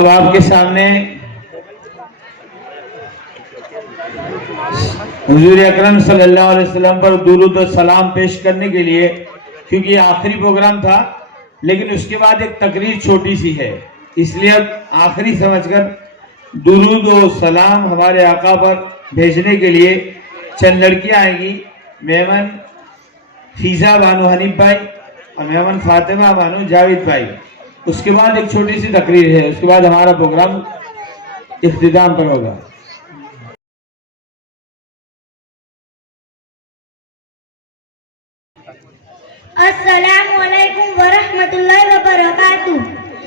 اب آپ کے سامنے حضور اکرم صلی اللہ علیہ وسلم پر درود و سلام پیش کرنے کے لیے، کیونکہ یہ آخری پروگرام تھا لیکن اس کے بعد ایک تقریر چھوٹی سی ہے، اس لیے اب آخری سمجھ کر درود و سلام ہمارے آقا پر بھیجنے کے لیے چند لڑکیاں آئیں گی، میمن فیضا بانو حنیف بھائی اور میمن فاطمہ بانو جاوید بھائی۔ اس کے بعد ایک چھوٹی سی تقریر ہے، اس کے بعد ہمارا پروگرام اختتام پر ہوگا۔ السلام علیکم ورحمۃ اللہ وبرکاتہ۔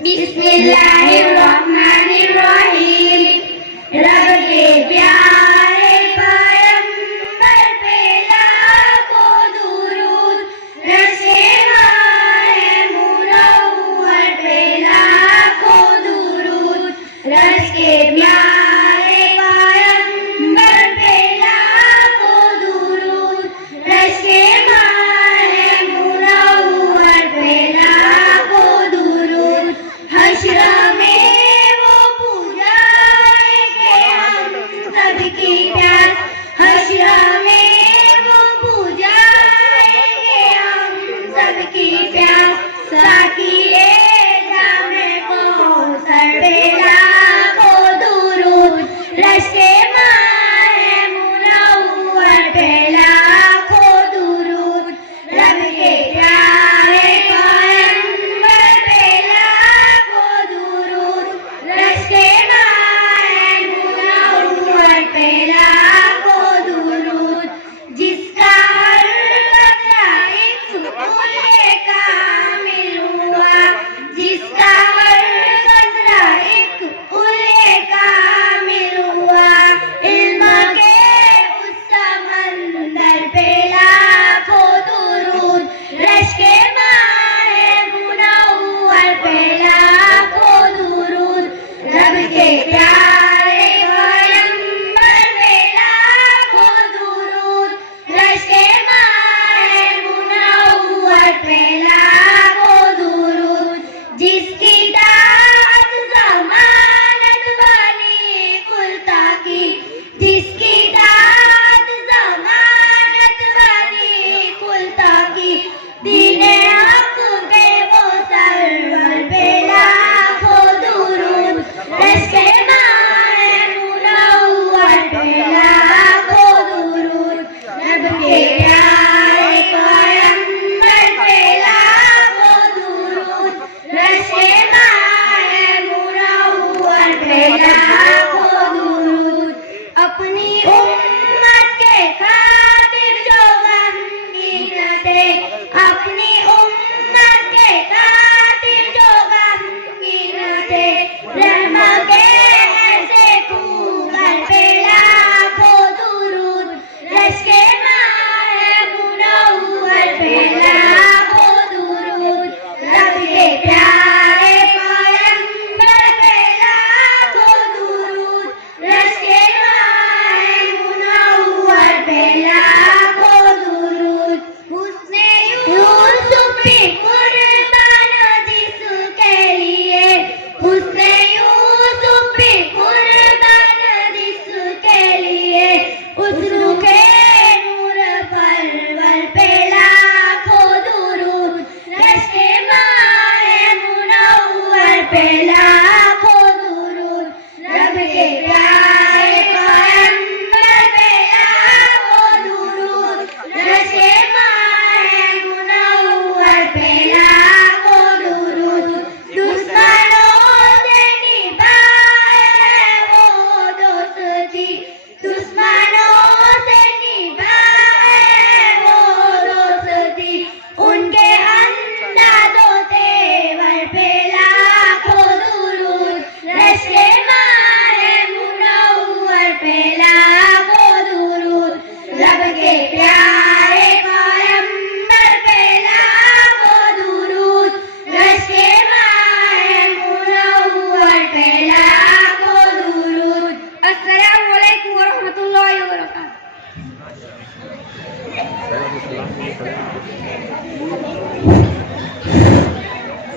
بسم اللہ الرحمن الرحیم۔ رب کے پیارے پیغمبر پہ لاکھوں درود، رشے ماہ منور پہ لاکھوں درود، رش کے پیارے پیغمبر پہ لاکھوں درود، رش کے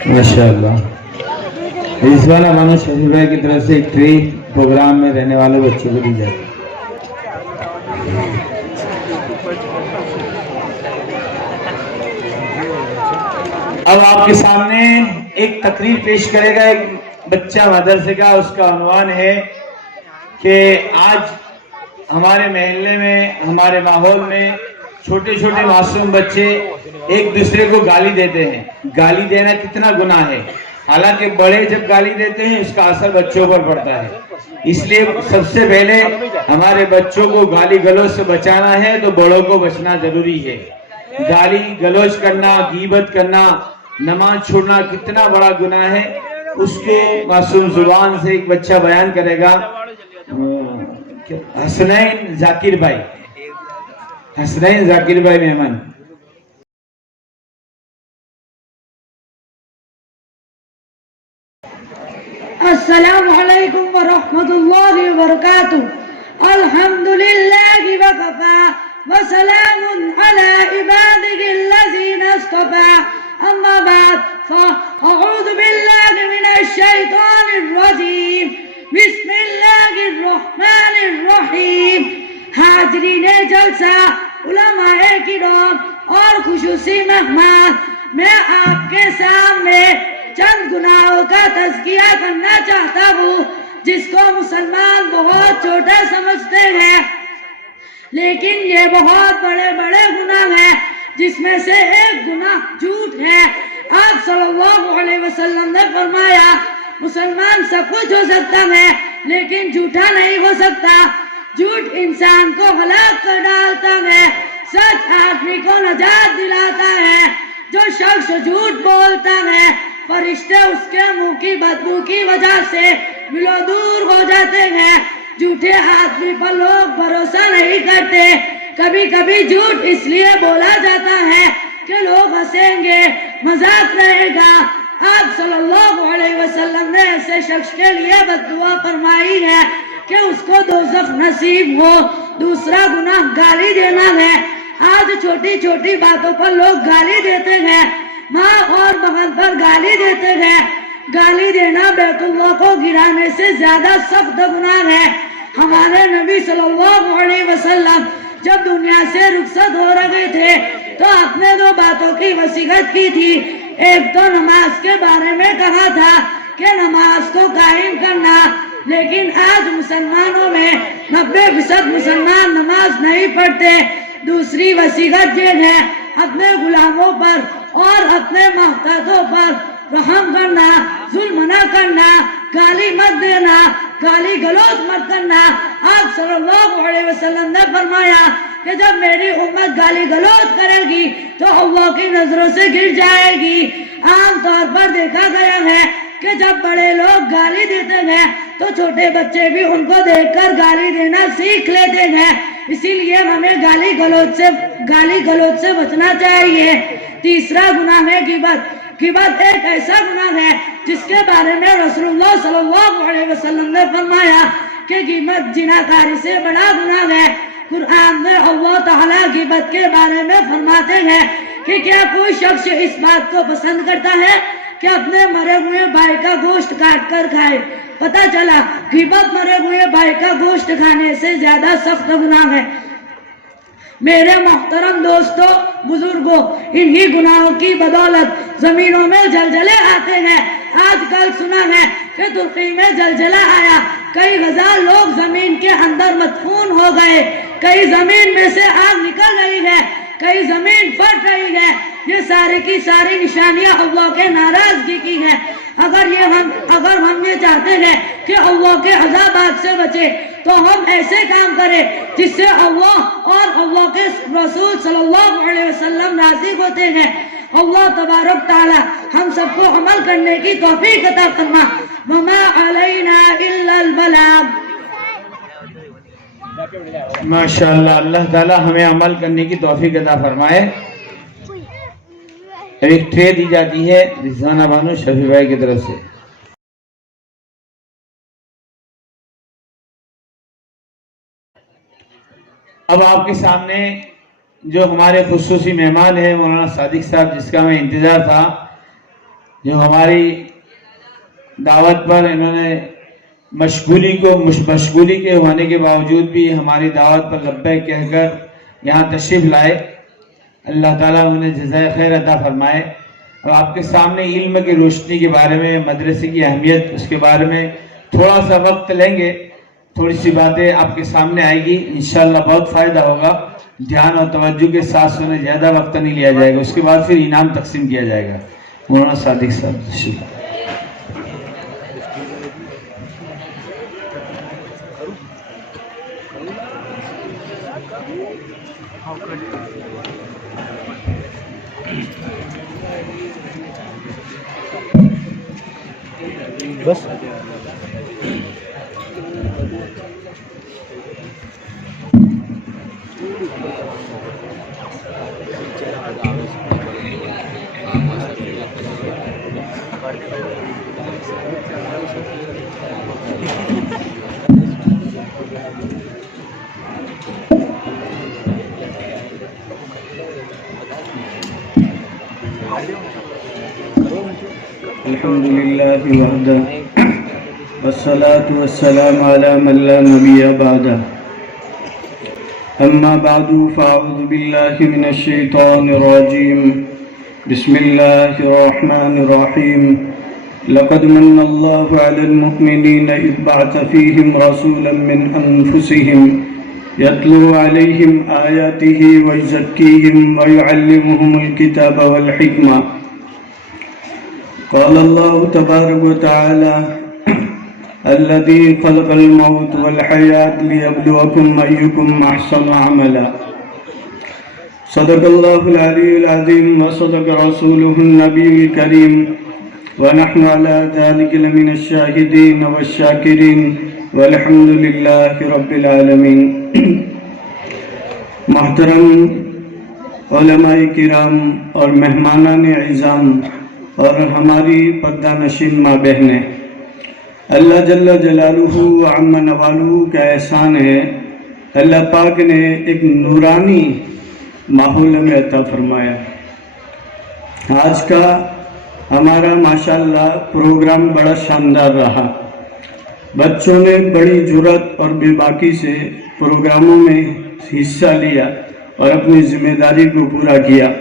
ماشاء اللہ۔ رضوانہ بانو شفیع بھائی کی طرف سے ایک ٹری پروگرام میں رہنے والے بچوں کو دی جاتی ہے. اب آپ کے سامنے ایک تقریر پیش کرے گا ایک بچہ مدرسے کا. اس کا عنوان ہے کہ آج ہمارے محلے میں، ہمارے ماحول میں چھوٹے چھوٹے معصوم بچے ایک دوسرے کو گالی دیتے ہیں. گالی دینا کتنا گناہ ہے، حالانکہ بڑے جب گالی دیتے ہیں اس کا اثر بچوں پر پڑتا ہے. اس لیے سب سے پہلے ہمارے بچوں کو گالی گلوچ سے بچانا ہے تو بڑوں کو بچنا ضروری ہے. گالی گلوچ کرنا، غیبت کرنا، نماز چھوڑنا کتنا بڑا گناہ ہے. اس کے معصوم زبان سے ایک بچہ بیان کرے گا. حسنین ذاکر بھائی، حسنین ذاکر بھائی مہمان. السلام علیکم ورحمۃ اللہ وبرکاتہ. الحمد للہ وکفی وسلام علی عباده الذین اصطفی. اما بعد فاعوذ باللہ من الشیطان الرجیم. بسم اللہ الرحمن الرحیم. حاضرین جلسہ، علماء کرام اور خصوصی مہمان، میں آپ کے سامنے چند گناہوں کا تذکیہ کرنا چاہتا ہوں جس کو مسلمان بہت چھوٹا سمجھتے ہیں، لیکن یہ بہت بڑے بڑے گناہ ہیں. جس میں سے ایک گناہ جھوٹ ہے. آپ صلی اللہ علیہ وسلم نے فرمایا مسلمان سب کچھ ہو سکتا ہے لیکن جھوٹا نہیں ہو سکتا. جھوٹ انسان کو ہلاک کر ڈالتا ہے، سچ آدمی کو نجات دلاتا ہے. جو شخص جھوٹ بولتا ہے فرشتے اس کے منہ کی بدبو کی وجہ سے ملو دور ہو جاتے ہیں. جھوٹے آدمی پر لوگ بھروسہ نہیں کرتے. کبھی کبھی جھوٹ اس لیے بولا جاتا ہے کہ لوگ ہنسیں گے، مذاق رہے گا. آپ صلی اللہ علیہ وسلم نے ایسے شخص کے لیے بددعا فرمائی ہے کہ اس کو دوزخ نصیب ہو. دوسرا گناہ گالی دینا ہے. آج چھوٹی چھوٹی باتوں پر لوگ گالی دیتے ہیں، ماں اور بہن پر گالی دیتے ہیں. گالی دینا بیت اللہ کو گرانے سے زیادہ سخت گناہ ہے. ہمارے نبی صلی اللہ علیہ وسلم جب دنیا سے رخصت ہو رہے تھے تو آپ نے دو باتوں کی وصیت کی تھی. ایک تو نماز کے بارے میں کہا تھا کہ نماز کو قائم کرنا، لیکن آج مسلمانوں میں 90% مسلمان نماز نہیں پڑھتے. دوسری وصیت یہ ہے اپنے غلاموں پر اور اپنے محتاجوں پر رحم کرنا، ظلم نہ کرنا، گالی مت دینا، گالی گلوچ مت کرنا. آپ صلی اللہ علیہ وسلم نے فرمایا کہ جب میری امت گالی گلوچ کرے گی تو اللہ کی نظروں سے گر جائے گی. عام طور پر دیکھا گیا ہے کہ جب بڑے لوگ گالی دیتے ہیں تو چھوٹے بچے بھی ان کو دیکھ کر گالی دینا سیکھ لیتے ہیں. اسی لیے ہمیں گالی گلوچ سے بچنا چاہیے. تیسرا گناہ ہے غیبت. غیبت ایک ایسا گناہ ہے جس کے بارے میں رسول اللہ صلی اللہ علیہ وسلم نے فرمایا کہ غیبت زناکاری سے بڑا گناہ ہے. قرآن میں اللہ تعالیٰ غیبت کے بارے میں فرماتے ہیں کہ کیا کوئی شخص اس بات کو پسند کرتا ہے کہ اپنے مرے ہوئے بھائی کا گوشت کاٹ کر کھائے. پتہ چلا غیبت مرے ہوئے بھائی کا گوشت کھانے سے زیادہ سخت گناہ ہے. میرے محترم دوستوں، بزرگوں، انہی گناہوں کی بدولت زمینوں میں زلزلے آتے ہیں. آج کل سنا ہے کہ ترکی میں زلزلہ آیا، کئی ہزار لوگ زمین کے اندر مدفون ہو گئے. کئی زمین میں سے آگ نکل رہی ہے، کئی زمین پھٹ رہی ہے. یہ ساری کی ساری نشانیاں اللہ کے ناراضگی کی ہیں. اگر ہم یہ چاہتے ہیں کہ اللہ کے عذابات سے بچے تو ہم ایسے کام کریں جس سے اللہ اور اللہ کے رسول صلی اللہ علیہ وسلم راضی ہوتے ہیں. اللہ تبارک تعالی ہم سب کو عمل کرنے کی توفیق عطا فرما. وما علینا الا البلاغ. ماشاءاللہ، اللہ تعالی ہمیں عمل کرنے کی توفیق عطا فرمائے. ایک ٹرے دی جاتی ہے رضوانہ بانو شفیع بھائی کی طرف سے. اب آپ کے سامنے جو ہمارے خصوصی مہمان ہیں مولانا صادق صاحب، جس کا میں انتظار تھا، جو ہماری دعوت پر انہوں نے مشغولی کے ہونے کے باوجود بھی ہماری دعوت پر لبیک کہہ کر یہاں تشریف لائے. اللہ تعالیٰ انہیں جزائے خیر عطا فرمائے. اب آپ کے سامنے علم کی روشنی کے بارے میں، مدرسے کی اہمیت، اس کے بارے میں تھوڑا سا وقت لیں گے. تھوڑی سی باتیں آپ کے سامنے آئے گی، انشاءاللہ بہت فائدہ ہوگا. دھیان اور توجہ کے ساتھ سنیں، زیادہ وقت نہیں لیا جائے گا. اس کے بعد پھر انعام تقسیم کیا جائے گا. مولانا صادق صاحب تشریف. بس الحمد لله وحده والصلاة والسلام على من لا نبي بعده. أما بعد فأعوذ بالله من الشيطان الرجيم. بسم الله الرحمن الرحيم. لقد من الله على المؤمنين إذ بعث فيهم رسولا من أنفسهم يتلو عليهم آياته ويزكيهم ويعلمهم الكتاب والحكمة. قال الله تبارك وتعالى الذي خلق الموت والحياة ليبلوكم أيكم أحسن عملا. صدق الله العلي العظيم وصدق رسوله النبي الكريم ونحن على ذلك لمن الشاهدين والشاكرين والحمد لله رب العالمين. محترم علماء کرام اور مہمانان اعظام اور ہماری پردہ نشین ماں بہنیں، اللہ جل جلالہ و عم نوالہ کا احسان ہے. اللہ پاک نے ایک نورانی ماحول میں عطا فرمایا. آج کا ہمارا ماشاءاللہ پروگرام بڑا شاندار رہا. بچوں نے بڑی جرات اور بے باکی سے پروگراموں میں حصہ لیا اور اپنی ذمہ داری کو پورا کیا.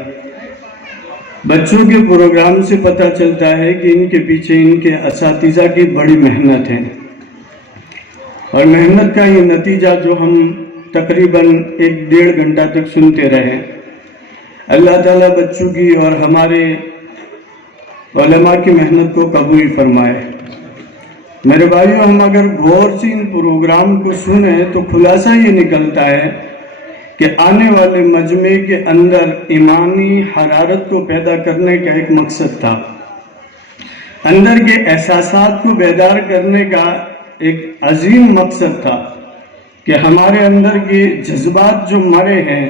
بچوں کے پروگرام سے پتہ چلتا ہے کہ ان کے پیچھے ان کے اساتذہ کی بڑی محنت ہے، اور محنت کا یہ نتیجہ جو ہم تقریباً 1-1.5 گھنٹہ تک سنتے رہے. اللہ تعالیٰ بچوں کی اور ہمارے علماء کی محنت کو قبول فرمائے. میرے بھائیوں، ہم اگر غور سے ان پروگرام کو سنیں تو خلاصہ یہ نکلتا ہے کہ آنے والے مجمع کے اندر ایمانی حرارت کو پیدا کرنے کا ایک مقصد تھا. اندر کے احساسات کو بیدار کرنے کا ایک عظیم مقصد تھا کہ ہمارے اندر کے جذبات جو مرے ہیں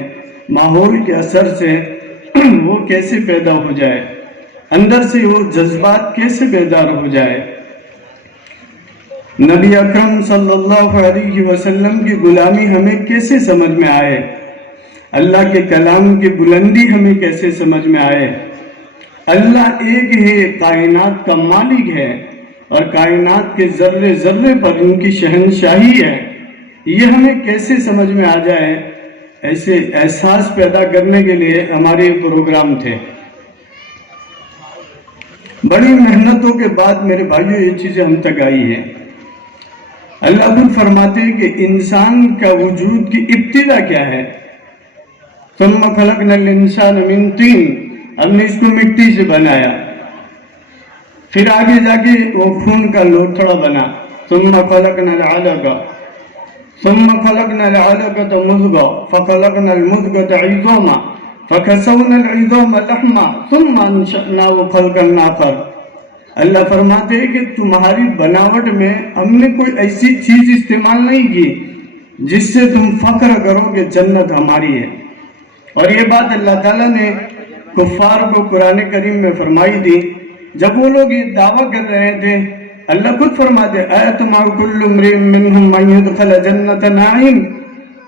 ماحول کے اثر سے وہ کیسے پیدا ہو جائے، اندر سے وہ جذبات کیسے بیدار ہو جائے. نبی اکرم صلی اللہ علیہ وسلم کی غلامی ہمیں کیسے سمجھ میں آئے، اللہ کے کلام کی بلندی ہمیں کیسے سمجھ میں آئے. اللہ ایک ہے، کائنات کا مالک ہے، اور کائنات کے ذرے ذرے پر ان کی شہنشاہی ہے. یہ ہمیں کیسے سمجھ میں آ جائے، ایسے احساس پیدا کرنے کے لیے ہمارے پروگرام تھے. بڑی محنتوں کے بعد میرے بھائیوں یہ چیزیں ہم تک آئی ہیں. اللہ خود فرماتے ہیں کہ انسان کا وجود کی ابتدا کیا ہے. ثم خلقنا الانسان من طین، ہم نے اس کو مٹی سے بنایا، پھر آگے جا کے وہ خون کا لوتھڑا بنا. ثم خلقنا العلقہ، ثم خلقنا العلقة مضغة، فخلقنا المضغة عظاما، فكسونا العظام لحما، ثم انشأناه خلقا آخر. اللہ فرماتے ہیں کہ تمہاری بناوٹ میں ہم نے کوئی ایسی چیز استعمال نہیں کی جس سے تم فخر کرو کہ جنت ہماری ہے. اور یہ بات اللہ تعالیٰ نے کفار کو قرآن کریم میں فرمائی تھی جب وہ لوگ یہ دعویٰ کر رہے تھے. اللہ خود فرماتے اَيَطْمَعُ كُلُّ امْرِئٍ مِّنْهُمْ أَن يُدْخَلَ جَنَّةَ نَعِيمٍ،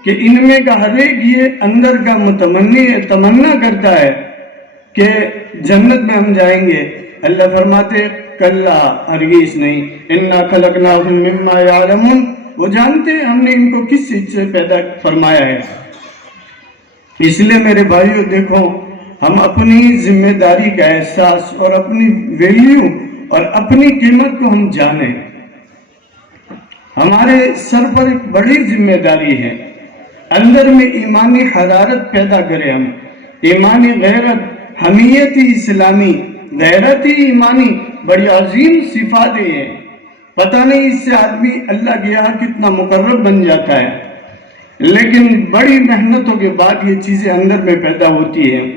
کہ ان میں کا ہر ایک یہ اندر کا متمنی ہے، تمنا کرتا ہے کہ جنت میں ہم جائیں گے. اللہ فرماتے کلا ہرگز نہیں، انا خلقناہم مما یعلمون، وہ جانتے ہیں ہم نے ان کو کس چیز سے پیدا فرمایا ہے۔ اس لیے میرے بھائیو دیکھو، ہم اپنی ذمہ داری کا احساس اور اپنی ویلیو اور اپنی قیمت کو ہم جانیں۔ ہمارے سر پر ایک بڑی ذمہ داری ہے، اندر میں ایمانی حرارت پیدا کریں، ہم ایمانی غیرت، حمیتی اسلامی، غیرتی ایمانی، بڑی عظیم صفات ہیں۔ پتہ نہیں اس سے آدمی اللہ کے یہاں کتنا مقرب بن جاتا ہے، لیکن بڑی محنتوں کے بعد یہ چیزیں اندر میں پیدا ہوتی ہیں۔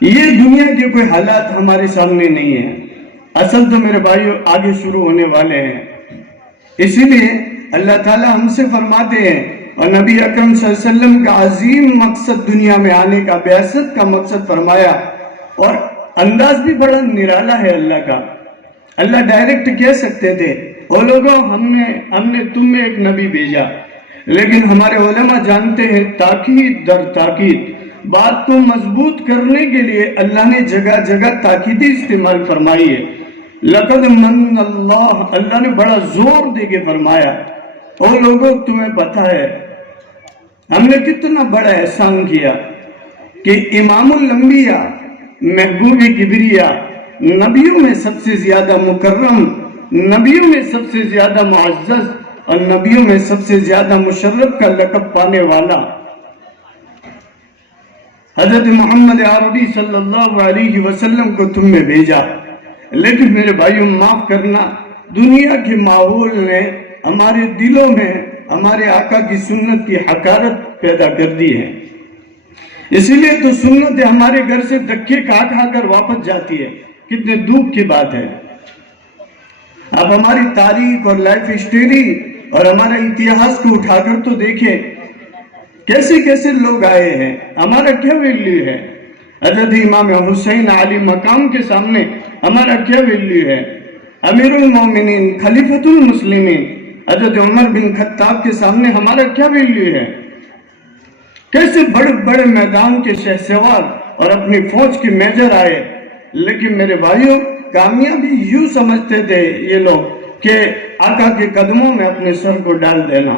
یہ دنیا کے کوئی حالات ہمارے سامنے نہیں ہیں، اصل تو میرے بھائیو آگے شروع ہونے والے ہیں۔ اسی لیے اللہ تعالیٰ ہم سے فرماتے ہیں، اور نبی اکرم صلی اللہ علیہ وسلم کا عظیم مقصد دنیا میں آنے کا، بعثت کا مقصد فرمایا، اور انداز بھی بڑا نرالا ہے اللہ کا۔ اللہ ڈائریکٹ کہہ سکتے تھے، او لوگوں ہم نے تم میں ایک نبی بھیجا، لیکن ہمارے علماء جانتے ہیں تاکید در تاکید، بات کو مضبوط کرنے کے لیے اللہ نے جگہ جگہ تاکیدی استعمال فرمائی ہے۔ لقد من اللہ، اللہ نے بڑا زور دے کے فرمایا، او لوگوں تمہیں پتہ ہے ہم نے کتنا بڑا احسان کیا کہ امام الانبیاء، محبوب کبریا، نبیوں میں سب سے زیادہ مکرم، نبیوں میں سب سے زیادہ معزز اور نبیوں میں سب سے زیادہ مشرف کا لقب پانے والا حضرت محمد عربی صلی اللہ علیہ وسلم کو تم میں بھیجا۔ لیکن میرے بھائیوں معاف کرنا، دنیا کے ماحول نے ہمارے دلوں میں ہمارے آقا کی سنت کی حقارت پیدا کر دی ہے، اسی لیے تو سنت ہمارے گھر سے دھکے کھا کھا کر واپس جاتی ہے۔ کتنے دکھ کی بات ہے۔ اب ہماری تاریخ اور لائف ہسٹری اور ہمارا اتہاس کو اٹھا کر تو دیکھیں، کیسے کیسے لوگ آئے ہیں، ہمارا کیا ویلیو ہے؟ حضرت امام حسین علی مقام کے سامنے ہمارا کیا ویلیو ہے؟ امیر المومنین، خلیفۃ المسلمین حضرت عمر بن خطاب کے سامنے ہمارا کیا ویلیو ہے؟ کیسے بڑے بڑے میدان کے شہسوار اور اپنی فوج کے میجر آئے، لیکن میرے بھائیوں کامیابی یوں سمجھتے تھے یہ لوگ کہ آقا کے قدموں میں اپنے سر کو ڈال دینا۔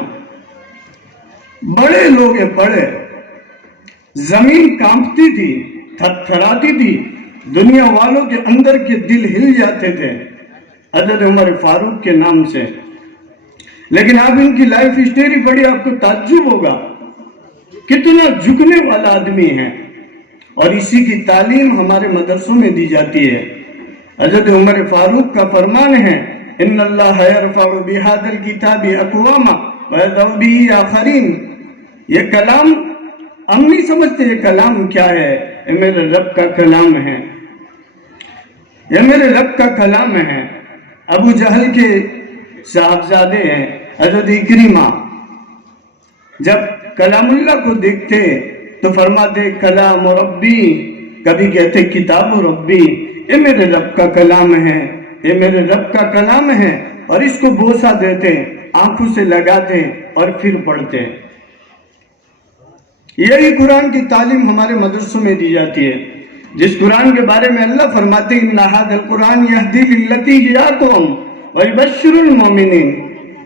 بڑے لوگ ہیں، بڑے، زمین کانپتی تھی، تھرتھراتی تھی، دنیا والوں کے اندر کے دل ہل جاتے تھے حضرت عمر فاروق کے نام سے۔ لیکن آپ ان کی لائف ہسٹری پڑھی، آپ کو تعجب ہوگا کتنا جھکنے والا آدمی ہے، اور اسی کی تعلیم ہمارے مدرسوں میں دی جاتی ہے۔ حضرت عمر فاروق کا فرمان ہے، ان اللہ یرفع بہذا الکتاب اقواما ویضع بہ آخرین۔ یہ کلام ہم نہیں سمجھتے یہ کلام کیا ہے، یہ میرے رب کا کلام ہے، یہ میرے رب کا کلام ہے۔ ابو جہل کے صاحبزادے ہیں حضرت اکرمہ، جب کلام اللہ کو دیکھتے تو فرماتے کلام ربی، کبھی کہتے کتاب ربی، یہ میرے رب کا کلام ہے، یہ میرے رب کا کلام ہے، اور اس کو بوسہ دیتے، آنکھوں سے لگاتے اور پھر پڑھتے۔ یہی قرآن کی تعلیم ہمارے مدرسوں میں دی جاتی ہے، جس قرآن کے بارے میں اللہ فرماتے ان ھذا القرآن یہدی للتی ہی اقوم ویبشر المؤمنین۔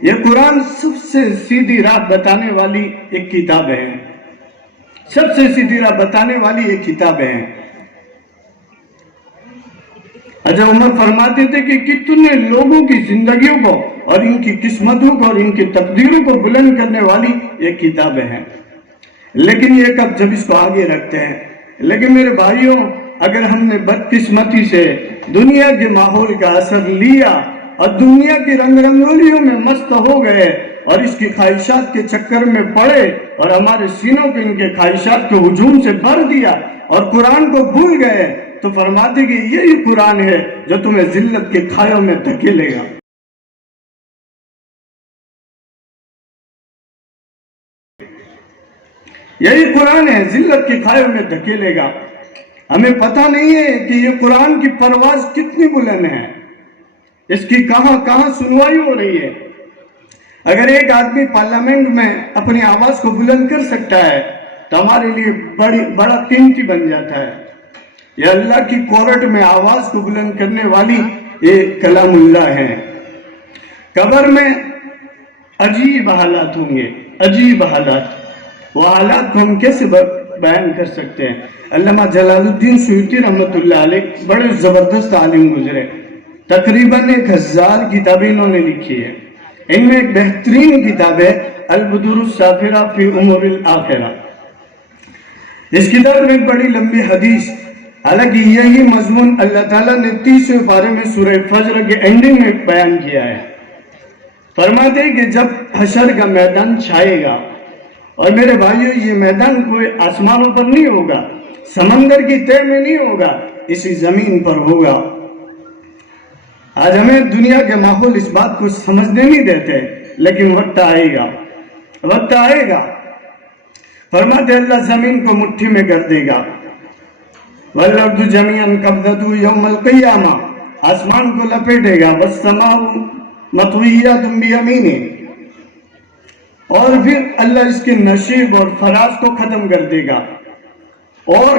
یہ قرآن سب سے سیدھی راہ بتانے والی ایک کتاب ہے، سب سے سیدھی راہ بتانے والی ایک کتاب ہے۔ حضرت عمر فرماتے تھے کہ کتنے لوگوں کی زندگیوں کو اور ان کی قسمتوں کو اور ان کی تقدیروں کو بلند کرنے والی ایک کتاب ہے، لیکن یہ کب جب اس کو آگے رکھتے ہیں۔ لیکن میرے بھائیوں، اگر ہم نے بدقسمتی سے دنیا کے ماحول کا اثر لیا اور دنیا کی رنگ رنگولیوں میں مست ہو گئے اور اس کی خواہشات کے چکر میں پڑے اور ہمارے سینوں کو ان کے خواہشات کے ہجوم سے بھر دیا اور قرآن کو بھول گئے، تو فرماتے کہ یہی قرآن ہے جو تمہیں ذلت کے کھایوں میں دھکیلے گا۔ یہی قرآن ہے، ذلت کے کھایوں میں دھکیلے گا۔ ہمیں پتہ نہیں ہے کہ یہ قرآن کی پرواز کتنی بلند ہے، اس کی کہاں کہاں سنوائی ہو رہی ہے۔ اگر ایک آدمی پارلیمنٹ میں اپنی آواز کو بلند کر سکتا ہے تو ہمارے لیے بڑا قیمتی بن جاتا ہے۔ یہ اللہ کی کورٹ میں آواز کو بلند کرنے والی یہ کلام اللہ ہے۔ قبر میں عجیب حالات ہوں گے، عجیب حالات، وہ حالات کو ہم کیسے بیان کر سکتے ہیں؟ علامہ جلال الدین سیوطی رحمۃ اللہ علیہ بڑے زبردست عالم گزرے، تقریباً 1000 کتابیں انہوں نے لکھی ہے۔ ان میں ایک بہترین کتاب ہے البدور السافرہ فی امور الآخرہ۔ اس کتاب میں ایک بڑی لمبی حدیث، حالانکہ یہی مضمون اللہ تعالیٰ نے 30ویں پارے میں سورہ فجر کے اینڈنگ میں بیان کیا ہے۔ فرماتے ہیں کہ جب حشر کا میدان چھائے گا، اور میرے بھائیو یہ میدان کوئی آسمانوں پر نہیں ہوگا، سمندر کی تہ میں نہیں ہوگا، اسی زمین پر ہوگا۔ آج ہمیں دنیا کے ماحول اس بات کو سمجھنے نہیں دیتے، لیکن وقت آئے گا، وقت آئے گا۔ فرماتے اللہ زمین کو مٹھی میں کر دے گا، وَالْأَرْضُ جَمِيعًا قَبْضَتُهُ يَوْمَ الْقِيَامَةِ، آسمان کو لپیٹے گا، وَالسَّمَاءُ مَطْوِيَّةٌ بِيَمِينِهِ، اور پھر اللہ اس کے نشیب اور فراز کو ختم کر دے گا، اور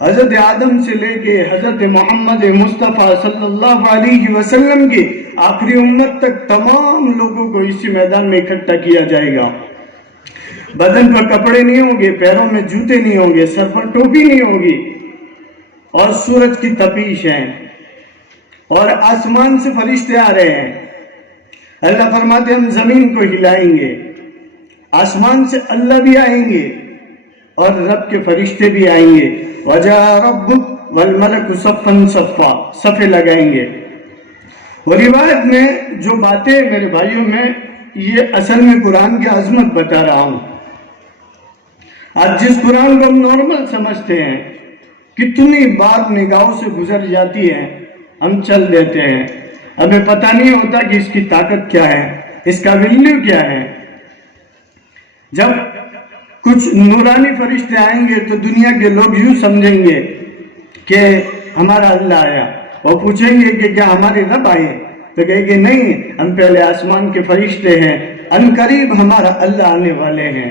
حضرت آدم سے لے کے حضرت محمد مصطفیٰ صلی اللہ علیہ وسلم کی آخری امت تک تمام لوگوں کو اسی میدان میں اکٹھا کیا جائے گا۔ بدن پر کپڑے نہیں ہوں گے، پیروں میں جوتے نہیں ہوں گے، سر پر ٹوپی نہیں ہوگی، اور سورج کی تپیش ہے، اور آسمان سے فرشتے آ رہے ہیں۔ اللہ فرماتے ہم زمین کو ہلائیں گے، آسمان سے اللہ بھی آئیں گے اور رب کے فرشتے بھی آئیں گے، وَجَاءَ رَبُّكَ وَالْمَلَكُ صَفًّا صَفًّا، صفے لگائیں گے۔ وہ روایت میں جو باتیں میرے بھائیوں میں یہ اصل میں قرآن کی عظمت بتا رہا ہوں۔ آج جس قرآن کو ہم نارمل سمجھتے ہیں، کتنی بار نگاہوں سے گزر جاتی ہے، ہم چل دیتے ہیں، ہمیں پتہ نہیں ہوتا کہ اس کی طاقت کیا ہے، اس کا ویلیو کیا ہے۔ جب کچھ نورانی فرشتے آئیں گے تو دنیا کے لوگ یوں سمجھیں گے کہ ہمارا اللہ آیا، وہ پوچھیں گے کہ کیا ہمارے رب آئے، تو کہیں گے نہیں، ہم پہلے آسمان کے فرشتے ہیں، ان قریب ہمارا اللہ آنے والے ہیں۔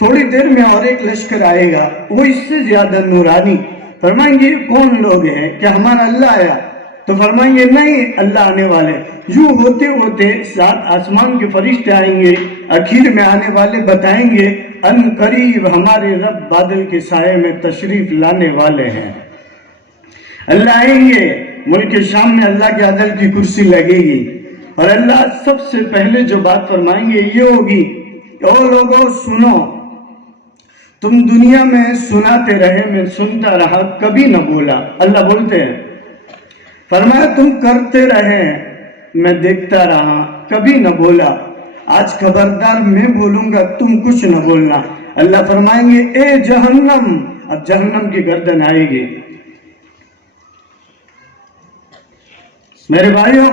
تھوڑی دیر میں اور ایک لشکر آئے گا، وہ اس سے زیادہ نورانی، فرمائیں گے کون لوگ ہیں، کیا ہمارا اللہ آیا، تو فرمائیں گے نہیں، اللہ آنے والے۔ یوں ہوتے ہوتے 7 آسمان کے فرشتے آئیں گے، آخر میں آنے والے بتائیں گے ان قریب ہمارے رب بادل کے سائے میں تشریف لانے والے ہیں۔ اللہ آئیں گے، ملک شام میں اللہ کے عدل کی کرسی لگے گی، اور اللہ سب سے پہلے جو بات فرمائیں گے یہ ہوگی، او لوگو سنو، تم دنیا میں سناتے رہے، میں سنتا رہا، کبھی نہ بولا۔ اللہ بولتے ہیں، فرمایا تم کرتے رہے، میں دیکھتا رہا، کبھی نہ بولا، آج خبردار میں بولوں گا، تم کچھ نہ بولنا۔ اللہ فرمائیں گے اے جہنم، اب جہنم کی گردن آئے گی۔ میرے بھائیوں،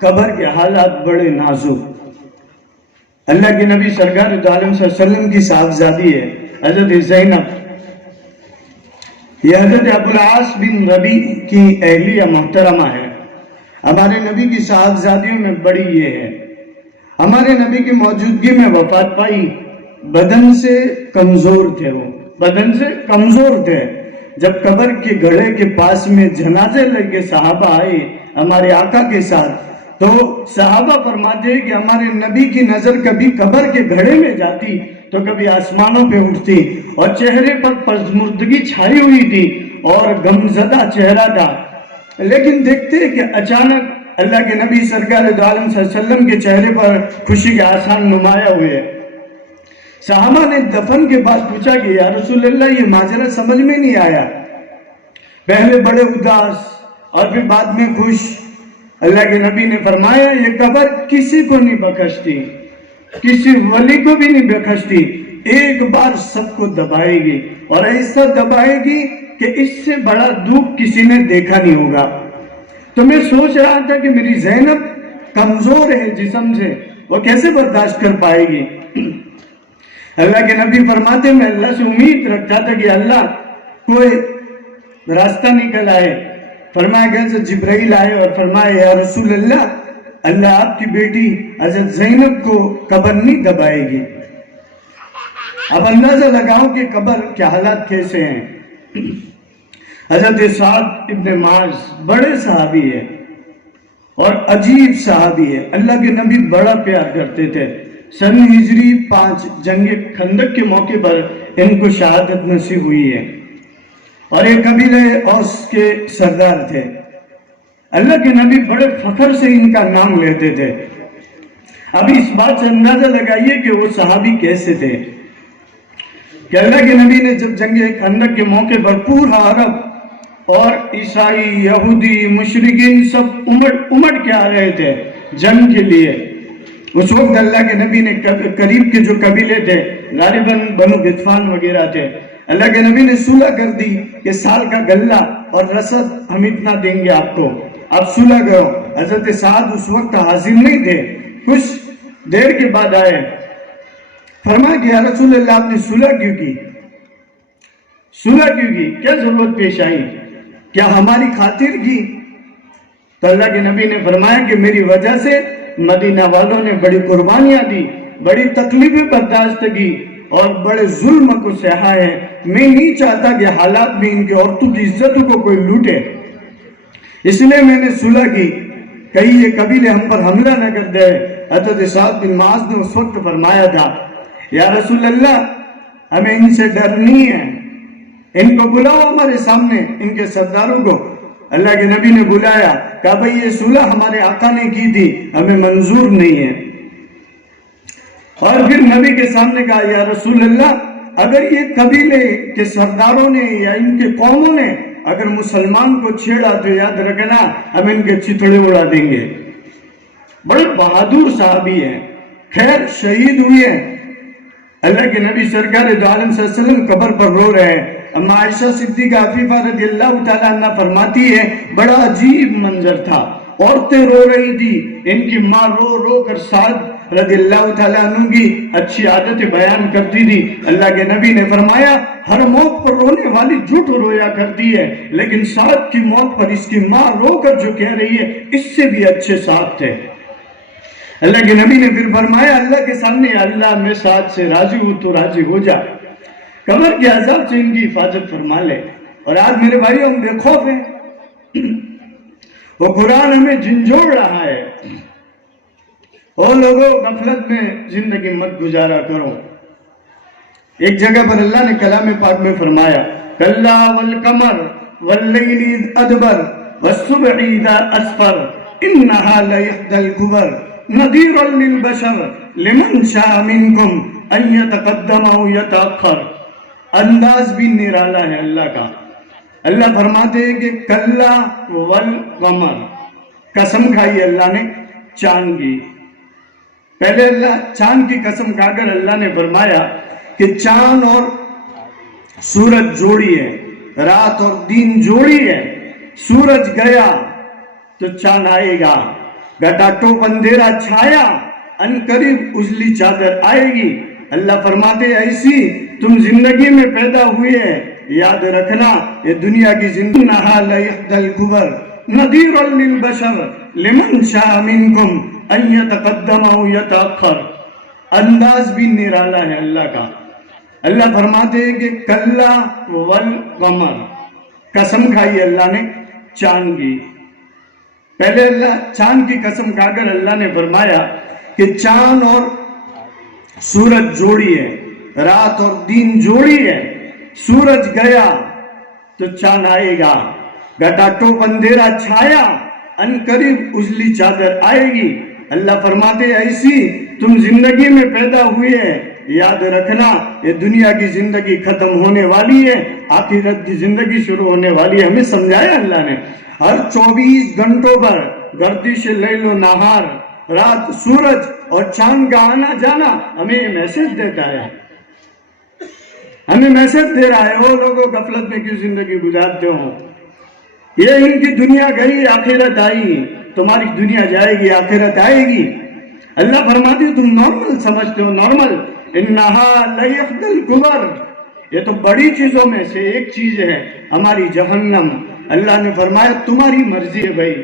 قبر کے حالات بڑے نازک۔ اللہ کے نبی سرکار دو عالم صلی اللہ علیہ وسلم کی صاحبزادی ہے حضرت زینب، یہ حضرت ابوالعاص بن ربیع کی اہلیہ محترمہ ہے۔ ہمارے نبی کی صاحبزادیوں میں بڑی یہ ہے، ہمارے نبی کی موجودگی میں وفات پائی، بدن سے کمزور تھے، وہ بدن سے کمزور تھے۔ جب قبر کے گڑھے کے پاس میں جنازے لگے صحابہ آئے ہمارے آقا کے ساتھ، تو صحابہ فرماتے ہیں کہ ہمارے نبی کی نظر کبھی قبر کے گھڑے میں جاتی تو کبھی آسمانوں پہ اٹھتی، اور چہرے پر پژمردگی چھائی ہوئی تھی اور غمزدہ چہرہ تھا۔ لیکن دیکھتے ہیں کہ اچانک اللہ کے نبی سرکار دو عالم صلی اللہ علیہ وسلم کے چہرے پر خوشی کے آثار نمایاں ہوئے۔ صحابہ نے دفن کے بعد پوچھا کہ یا رسول اللہ یہ ماجرا سمجھ میں نہیں آیا، پہلے بڑے اداس اور پھر بعد میں خوش۔ اللہ کے نبی نے فرمایا یہ قبر کسی کو نہیں بخشتی، کسی ولی کو بھی نہیں بخشتی، ایک بار سب کو دبائے گی، اور ایسا دبائے گی کہ اس سے بڑا دکھ کسی نے دیکھا نہیں ہوگا۔ تو میں سوچ رہا تھا کہ میری زینب کمزور ہے جسم سے، وہ کیسے برداشت کر پائے گی۔ اللہ کے نبی فرماتے میں اللہ سے امید رکھتا تھا کہ اللہ کوئی راستہ نکل آئے۔ فرمایا گیا سے جبرائیل آئے اور فرمایا یا رسول اللہ، اللہ آپ کی بیٹی حضرت زینب کو قبر نہیں دبائے گی۔ اب اندازہ لگاؤ کہ قبر کے حالات کیسے ہیں۔ حضرت سعد ابن معاذ بڑے صحابی ہیں اور عجیب صحابی ہے، اللہ کے نبی بڑا پیار کرتے تھے۔ سن ہجری 5 جنگ خندق کے موقع پر ان کو شہادت نصیب ہوئی ہے اور یہ قبیلہ اوس کے سردار تھے۔ اللہ کے نبی بڑے فخر سے ان کا نام لیتے تھے۔ اب اس بات سے اندازہ لگائیے کہ وہ صحابی کیسے تھے کہ اللہ کے نبی نے جب جنگ خندق کے موقع پر پورا عرب اور عیسائی، یہودی، مشرکین سب امڑ کے آ رہے تھے جنگ کے لیے، اس وقت اللہ کے نبی نے قریب کے جو قبیلے تھے، غالباً بنو غطفان وغیرہ تھے، اللہ کے نبی نے صلح کر دی کہ سال کا غلہ اور رسد ہم اتنا دیں گے آپ کو، آپ صلح کرو۔ حضرت سعد اس وقت حاضر نہیں تھے، کچھ دیر کے بعد آئے، فرمایا کہ یا رسول اللہ آپ نے صلح کیوں کی؟ صلح کیوں کی؟ کیا ضرورت پیش آئی؟ کیا ہماری خاطر کی؟ تو اللہ کے نبی نے فرمایا کہ میری وجہ سے مدینہ والوں نے بڑی قربانیاں دی، بڑی تکلیفیں برداشت کی اور بڑے ظلم کو سہا ہے، میں نہیں چاہتا کہ حالات میں ان کی عورتوں کی عزتوں کو کوئی لوٹے، اس لیے میں نے صلح کی، کہیں یہ قبیلے ہم پر حملہ نہ کر دے۔ حضرت سعد بن معاذ نے اس وقت فرمایا تھا یا رسول اللہ ہمیں ان سے ڈر نہیں ہے، ان کو بلاؤ ہمارے سامنے، ان کے سرداروں کو۔ اللہ کے نبی نے بلایا، کہا بھئی یہ صلح ہمارے آقا نے کی تھی، ہمیں منظور نہیں ہے۔ اور پھر نبی کے سامنے کہا یا رسول اللہ اگر یہ قبیلے کے سرداروں نے یا ان کے قوموں نے اگر مسلمان کو چھیڑا تو یاد رکھنا ہم ان کے چتڑے اڑا دیں گے۔ بڑے بہادر صحابی ہیں، خیر شہید ہوئے ہیں۔ اللہ کے نبی سرکار دو عالم صلی اللہ علیہ وسلم قبر پر رو رہے ہیں۔ اما عائشہ صدیقہ عفیفہ رضی اللہ تعالیٰ عنہ فرماتی ہے بڑا عجیب منظر تھا، عورتیں رو رہی تھی، ان کی ماں رو رو کر سعد رضی اللہ تعالیٰ عنہ کی اچھی عادتیں بیان کرتی تھی۔ اللہ کے نبی نے فرمایا ہر موت پر رونے والی جھوٹ رویا کرتی ہے، لیکن سعد کی موت پر اس کی ماں رو کر جو کہہ رہی ہے اس سے بھی اچھے سعد تھے۔ اللہ کے نبی نے پھر فرمایا اللہ کے سامنے اللہ میں سعد سے راضی ہوں تو راضی ہو جا، قبر کے عذاب سے ان کی حفاظت فرما لے۔ اور آج میرے بھائیوں ہم بے خوف ہیں، وہ قرآن ہمیں جھنجھوڑ رہا ہے، او لوگوں غفلت میں زندگی مت گزارا کرو۔ ایک جگہ پر اللہ نے کلام پاک میں فرمایا کلا والقمر واللیل اذ ادبر والصبح اذا اسفر انہا لیحد الکبر نذیرا للبشر لمن شاء منکم ان یتقدم او یتاخر۔ انداز بھی نرالا ہے اللہ کا۔ اللہ فرماتے ہیں کہ کلا والقمر، قسم کھائی اللہ نے چاند کی۔ پہلے اللہ چاند کی قسم کھا کر اللہ نے فرمایا کہ چاند اور سورج جوڑی ہے، رات اور دن جوڑی ہے، سورج گیا تو چاند آئے گا، گھٹا ٹوپ اندھیرا چھایا ان قریب اجلی چادر آئے گی۔ اللہ فرماتے ایسی تم زندگی میں پیدا ہوئے ہیں، یاد رکھنا یہ دنیا کی زندگی نہا لیحد الکبر نذیرا للبشر لمن شاء منکم ان یتقدم او یتاخر۔ انداز بھی نرالا ہے اللہ کا۔ اللہ فرماتے ہیں کہ کلا والقمر، قسم کھائی اللہ نے چاند کی۔ پہلے اللہ چاند کی قسم کھا کر اللہ نے فرمایا کہ چاند اور سورج جوڑی ہے، رات اور دن جوڑی ہے، سورج گیا تو چاند آئے گا، گھٹا ٹوپ اندھیرا چھایا ان قریب اجلی چادر آئے گی۔ اللہ فرماتے ایسی تم زندگی میں پیدا ہوئے ہیں، یاد رکھنا یہ دنیا کی زندگی ختم ہونے والی ہے، آخرت کی زندگی شروع ہونے والی ہے۔ ہمیں سمجھایا اللہ نے ہر 24 گھنٹوں پر گردش لیل و نہار، رات سورج اور چاند کا آنا جانا ہمیں یہ میسج دیتا ہے، ہمیں میسج دے رہا ہے وہ لوگوں غفلت میں کیوں زندگی گزارتے ہو، یہ ان کی دنیا گئی آخرت آئی، تمہاری دنیا جائے گی آخرت آئے گی۔ اللہ فرماتی ہے تم نارمل سمجھتے ہو، نارمل انہا لیحد الکبر، یہ تو بڑی چیزوں میں سے ایک چیز ہے ہماری جہنم۔ اللہ نے فرمایا تمہاری مرضی ہے بھائی،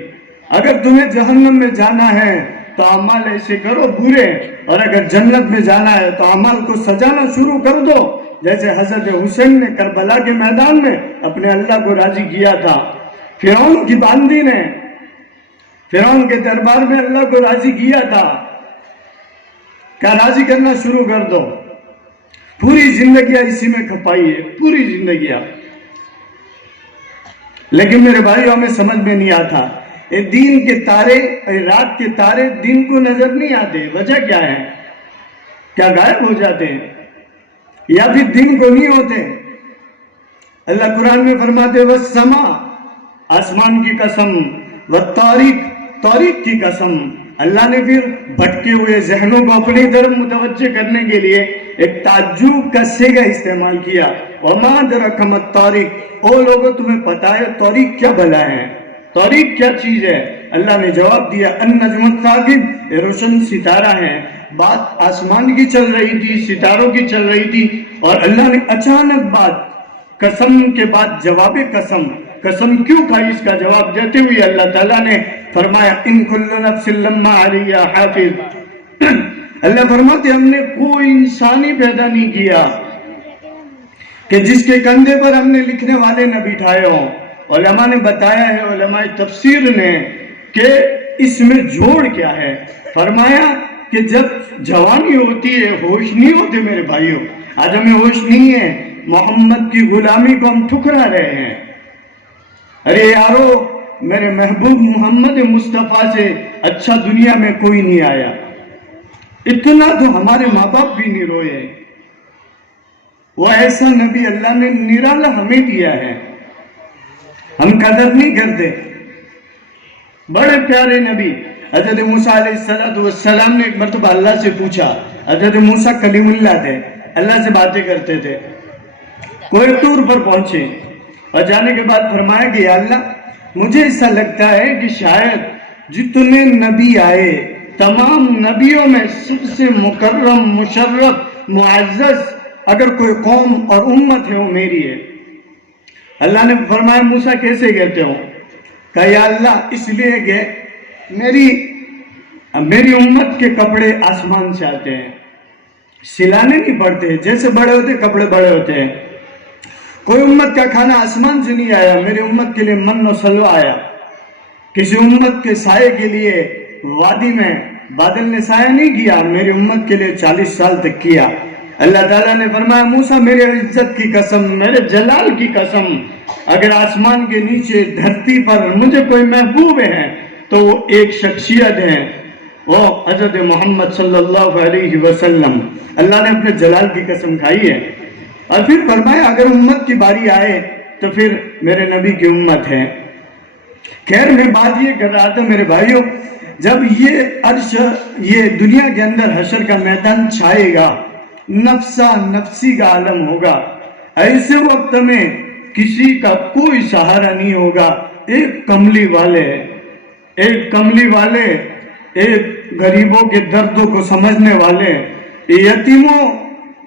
اگر تمہیں جہنم میں جانا ہے تو اعمال ایسے کرو برے، اور اگر جنت میں جانا ہے تو اعمال کو سجانا شروع کر دو جیسے حضرت حسین نے کربلا کے میدان میں اپنے اللہ کو راضی کیا تھا، فرعون کی باندی نے فرعون کے دربار میں اللہ کو راضی کیا تھا، کیا راضی کرنا شروع کر دو، پوری زندگیاں اسی میں کھپائی ہے، پوری زندگیاں۔ لیکن میرے بھائیو ہمیں سمجھ میں نہیں آتا، دین کے تارے، رات کے تارے دن کو نظر نہیں آتے، وجہ کیا ہے؟ کیا غائب ہو جاتے ہیں یا پھر دن کو نہیں ہوتے؟ اللہ قرآن میں فرماتے والسماء، آسمان کی قسم، والطارق، طارق کی قسم۔ اللہ نے پھر بھٹکے ہوئے ذہنوں کو اپنی طرف متوجہ کرنے کے لیے ایک تعجب کا صیغہ استعمال کیا، وما ادراک ما الطارق، او لوگوں تمہیں پتا ہے طارق کیا بھلا ہے، طارق کیا چیز ہے؟ اللہ نے جواب دیا النجم الثاقب، یہ روشن ستارہ ہے۔ بات آسمان کی چل رہی تھی، ستاروں کی چل رہی تھی، اور اللہ نے اچانک بات قسم کے بعد جواب قسم، قسم کیوں کھائی؟ اس کا جواب دیتے ہوئے اللہ تعالیٰ نے فرمایا ان کل نفس لما علیہا حافظ۔ اللہ فرماتے ہم نے کوئی انسانی پیدا نہیں کیا کہ جس کے کندھے پر ہم نے لکھنے والے نہ بٹھائے ہوں۔ علماء نے بتایا ہے، علماء تفسیر نے، کہ اس میں جوڑ کیا ہے؟ فرمایا کہ جب جوانی ہوتی ہے ہوش نہیں ہوتے میرے بھائیوں، آج ہمیں ہوش نہیں ہے، محمد کی غلامی کو ہم ٹھکرا رہے ہیں۔ ارے یارو، میرے محبوب محمد مصطفیٰ سے اچھا دنیا میں کوئی نہیں آیا، اتنا تو ہمارے ماں باپ بھی نہیں روئے، وہ ایسا نبی اللہ نے نرالا ہمیں دیا ہے، ہم قدر نہیں کرتے۔ بڑے پیارے نبی حضرت موسیٰ علیہ السلام نے ایک مرتبہ اللہ سے پوچھا، حضرت موسیٰ کلیم اللہ تھے، اللہ سے باتیں کرتے تھے، کوئی طور پر پہنچے اور جانے کے بعد فرمایا کہ یا اللہ مجھے ایسا لگتا ہے کہ شاید جتنے نبی آئے تمام نبیوں میں سب سے مکرم، مشرف، معزز اگر کوئی قوم اور امت ہے وہ میری ہے۔ اللہ نے فرمایا موسیٰ کیسے کہتے ہو؟ کہا یا اللہ اس لیے کہ میری امت کے کپڑے آسمان سے آتے ہیں، سلانے نہیں پڑتے، جیسے بڑے ہوتے کپڑے بڑے ہوتے ہیں۔ کوئی امت کا کھانا آسمان سے نہیں آیا، میری امت کے لیے من و سلوہ آیا۔ کسی امت کے سائے کے لیے وادی میں بادل نے سایہ نہیں کیا، میری امت کے لیے 40 سال تک کیا۔ اللہ تعالیٰ نے فرمایا موسیٰ میرے عزت کی قسم، میرے جلال کی قسم، اگر آسمان کے نیچے دھرتی پر مجھے کوئی محبوب ہے تو وہ ایک شخصیت ہے، وہ حضرت محمد صلی اللہ علیہ وسلم۔ اللہ نے اپنے جلال کی قسم کھائی ہے، اور پھر فرمایا اگر امت کی باری آئے تو پھر میرے نبی کی امت ہے۔ خیر میں بات یہ کر رہا تھا میرے بھائیوں، جب یہ عرش، یہ دنیا کے اندر حشر کا میدان چھائے گا، نفسا نفسی کا عالم ہوگا، ایسے وقت میں کسی کا کوئی سہارا نہیں ہوگا، ایک کملی والے، ایک غریبوں کے دردوں کو سمجھنے والے، یتیموں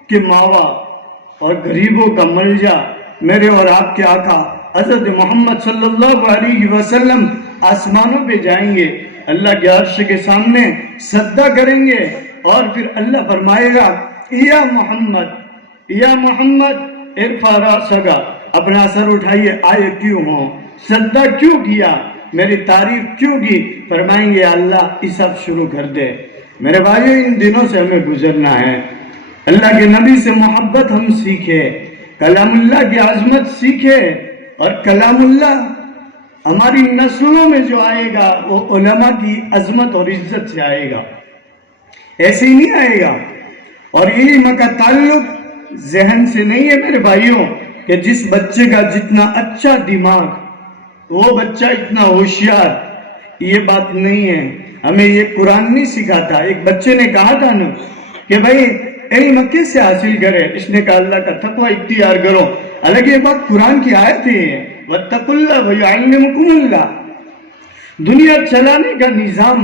کے ماوا اور غریبوں کا ملجا، میرے اور آپ کے آقا حضرت محمد صلی اللہ علیہ وسلم آسمانوں پہ جائیں گے، اللہ کے عرش کے سامنے سجدہ کریں گے، اور پھر اللہ فرمائے گا یا محمد ارفع راسک، اپنا سر اٹھائیے، آئے کیوں ہو، سجدہ کیوں کیا، میری تعریف کیوں کی؟ فرمائیں گے اللہ حساب شروع کر دے۔ میرے بھائیو ان دنوں سے ہمیں گزرنا ہے، اللہ کے نبی سے محبت ہم سیکھے، کلام اللہ کی عظمت سیکھے، اور کلام اللہ ہماری نسلوں میں جو آئے گا وہ علماء کی عظمت اور عزت سے آئے گا، ایسے ہی نہیں آئے گا۔ اور علم کا تعلق ذہن سے نہیں ہے میرے بھائیوں، کہ جس بچے کا جتنا اچھا دماغ وہ بچہ اتنا ہوشیار، یہ بات نہیں ہے، ہمیں یہ قرآن نہیں سکھاتا۔ ایک بچے نے کہا تھا نا کہ بھائی علم کیسے حاصل کرے، اس نے کہا اللہ کا تقوی اختیار کرو، حالانکہ یہ بات قرآن کی آیت ہے، وَاتَّقُوا اللَّهَ وَيُعَلِّمُكُمُ اللَّهُ۔ دنیا چلانے کا نظام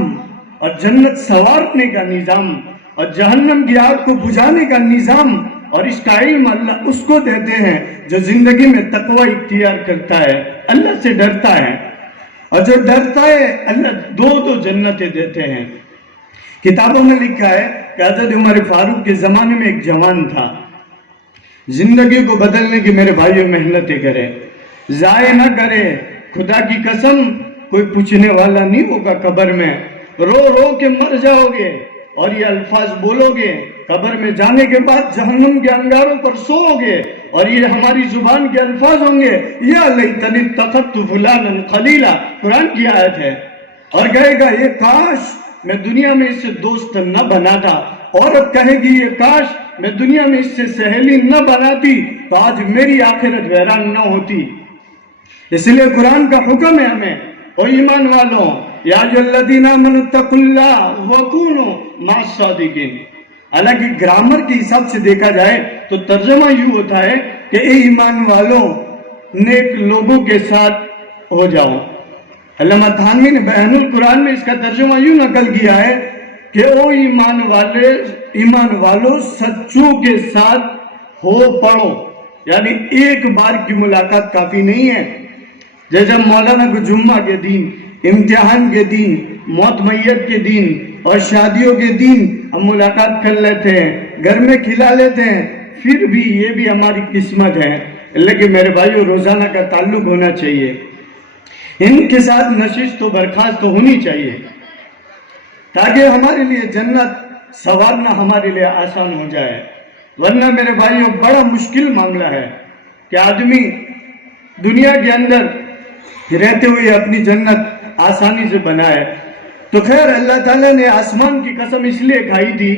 اور جنت سنوارنے کا نظام اور جہنم کی آگ کو بجھانے کا نظام، اور اس کا علم اللہ اس کو دیتے ہیں جو زندگی میں تقوی اختیار کرتا ہے، اللہ سے ڈرتا ہے، اور جو ڈرتا ہے اللہ دو جنتیں دیتے ہیں۔ کتابوں میں لکھا ہے کہ حضرت عمر فاروق کے زمانے میں ایک جوان تھا، زندگی کو بدلنے کی میرے بھائیوں محنتیں کریں، ضائع نہ کرے. خدا کی قسم کوئی پوچھنے والا نہیں ہوگا قبر میں. رو رو کے مر جاؤ گے اور یہ الفاظ بولو گے. قبر میں جانے کے بعد جہنم کے انگاروں پر سو گے اور یہ ہماری زبان کے الفاظ ہوں گے، یا لیتنی اتخذت فلانا خلیلا، قرآن کی آیت ہے. اور کہے گا یہ کاش میں دنیا میں اس سے دوست نہ بناتا. عورت کہے گی یہ کاش میں دنیا میں اس سے سہیلی نہ بناتی تو آج میری آخرت ویران نہ ہوتی. اس لیے قرآن کا حکم ہے ہمیں، او ایمان والوں، یا ایھا الذین آمنوا اتقوا اللہ وکونوا مع الصادقین. حالانکہ گرامر کے حساب سے دیکھا جائے تو ترجمہ یوں ہوتا ہے کہ اے ایمان والوں نیک لوگوں کے ساتھ ہو جاؤ. علامہ تھانوی نے بیان القرآن میں اس کا ترجمہ یوں نقل کیا ہے کہ او ایمان والوں سچوں کے ساتھ ہو پڑو. یعنی ایک بار کی ملاقات کافی نہیں ہے. جیسے مولانا کو جمعہ کے دن، امتحان کے دن، موت میت کے دن اور شادیوں کے دن ہم ملاقات کر لیتے ہیں، گھر میں کھلا لیتے ہیں، پھر بھی یہ بھی ہماری قسمت ہے. لیکن میرے بھائیوں روزانہ کا تعلق ہونا چاہیے. ان کے ساتھ نشست و برخاست ہونی چاہیے تاکہ ہمارے لیے جنت سنوارنا ہمارے لیے آسان ہو جائے. ورنہ میرے بھائیوں بڑا مشکل معاملہ ہے کہ آدمی دنیا کے اندر رہتے ہوئے اپنی جنت آسانی سے بنائے. تو خیر اللہ تعالیٰ نے آسمان کی قسم اس لیے کھائی تھی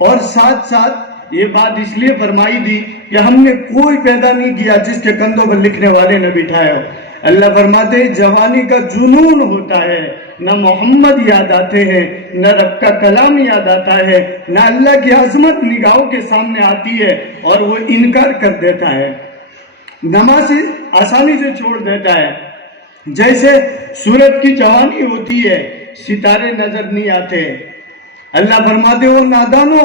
اور ساتھ ساتھ یہ بات اس لیے فرمائی تھی کہ ہم نے کوئی پیدا نہیں کیا جس کے کندھوں پر لکھنے والے نے بٹھائے ہو. اللہ فرماتے ہیں جوانی کا جنون ہوتا ہے، نہ محمد یاد آتے ہیں، نہ رب کا کلام یاد آتا ہے، نہ اللہ کی عظمت نگاہوں کے سامنے آتی ہے اور وہ انکار کر دیتا ہے، نماز آسانی سے چھوڑ دیتا ہے. جیسے سورج کی جوانی ہوتی ہے ستارے نظر نہیں آتے. اللہ فرماتے ہو نادانو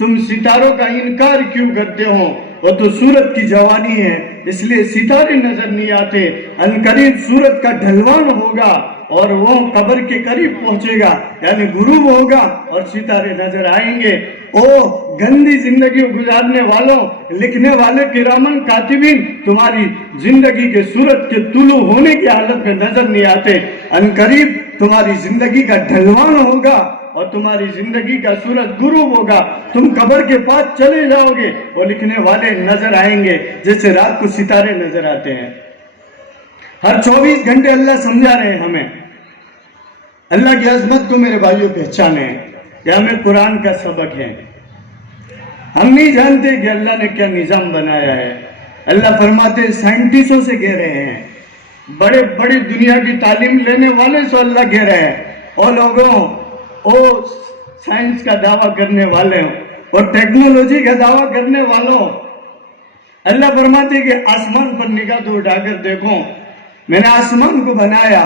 تم ستاروں کا انکار کیوں کرتے ہو؟ وہ تو سورج کی جوانی ہے اس لیے ستارے نظر نہیں آتے. عنقریب سورج کا ڈھلوان ہوگا اور وہ قبر کے قریب پہنچے گا، یعنی غروب ہوگا اور ستارے نظر آئیں گے. او گندی زندگی گزارنے والوں، لکھنے والے کرامن کاتبین تمہاری زندگی کے سورج کے طلوع ہونے کی حالت میں نظر نہیں آتے. عنقریب تمہاری زندگی کا ڈھلوان ہوگا اور تمہاری زندگی کا سورج غروب ہوگا. تم قبر کے پاس چلے جاؤ گے اور لکھنے والے نظر آئیں گے جیسے رات کو ستارے نظر آتے ہیں. ہر 24 گھنٹے اللہ سمجھا رہے ہیں ہمیں. اللہ کی عظمت کو میرے بھائیوں پہچانے کہ ہمیں قرآن کا سبق ہے. ہم نہیں جانتے کہ اللہ نے کیا نظام بنایا ہے. اللہ فرماتے ہیں سائنٹسٹوں سے کہہ رہے ہیں، بڑے بڑی دنیا کی تعلیم لینے والے سے اللہ کہہ رہے ہیں، او لوگوں، او سائنس کا دعویٰ کرنے والے ہوں اور ٹیکنالوجی کا دعویٰ کرنے والوں، اللہ فرماتے کہ آسمان پر نگاہ تو اٹھا کر دیکھو، میں نے آسمان کو بنایا،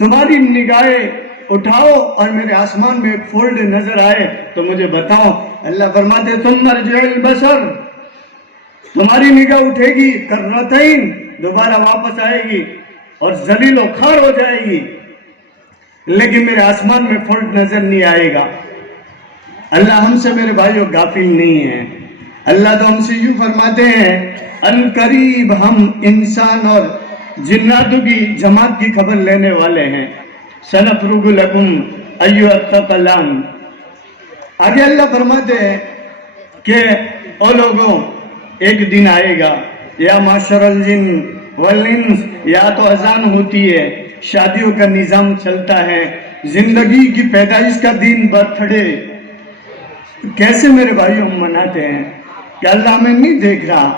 تمہاری نگاہیں اٹھاؤ اور میرے آسمان میں ایک فولڈ نظر آئے تو مجھے بتاؤ. اللہ فرماتے تم مرجع البصر، تمہاری نگاہ اٹھے گی کرتین، دوبارہ واپس آئے گی اور ذلیل و خوار ہو جائے گی، لیکن میرے آسمان میں فولڈ نظر نہیں آئے گا. اللہ ہم سے میرے بھائیوں غافل نہیں ہے. اللہ تو ہم سے یوں فرماتے ہیں ان قریب ہم انسان اور جناتوں کی جماعت کی خبر لینے والے ہیں. سنفرغ لکم ایھا الثقلان. آگے اللہ فرماتے ہیں کہ او لوگوں ایک دن آئے گا، یا معشر الجن والانس، یا تو اذان ہوتی ہے، شادیوں کا نظام چلتا ہے، زندگی کی پیدائش کا دن برتھ ڈے کیسے میرے بھائیوں مناتے ہیں کہ اللہ ہمیں نہیں دیکھ رہا.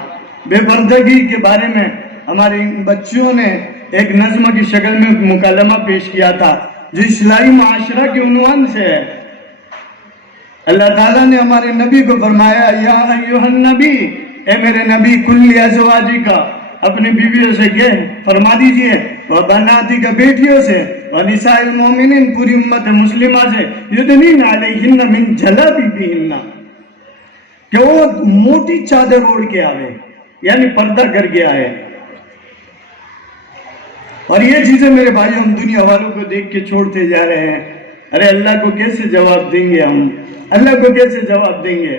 بے پردگی کے بارے میں ہمارے بچیوں نے ایک نظم کی شکل میں مکالمہ پیش کیا تھا جو اصلاحی معاشرہ کے عنوان سے ہے. اللہ تعالیٰ نے ہمارے نبی کو فرمایا یا ایھا النبی، اے میرے نبی، کل ازواجی کا اپنی بیویوں سے کہہ فرما دیجئے، وبناتی کا بیٹیوں سے، ونساء المومنین پوری امت مسلمہ سے، یدنین علیہن من جلابیبہن، کہ وہ موٹی چادر اوڑھ کے آئے، یعنی پردہ کر کے آئے. اور یہ چیزیں میرے بھائی ہم دنیا والوں کو دیکھ کے چھوڑتے جا رہے ہیں. ارے اللہ کو کیسے جواب دیں گے ہم؟ اللہ کو کیسے جواب دیں گے؟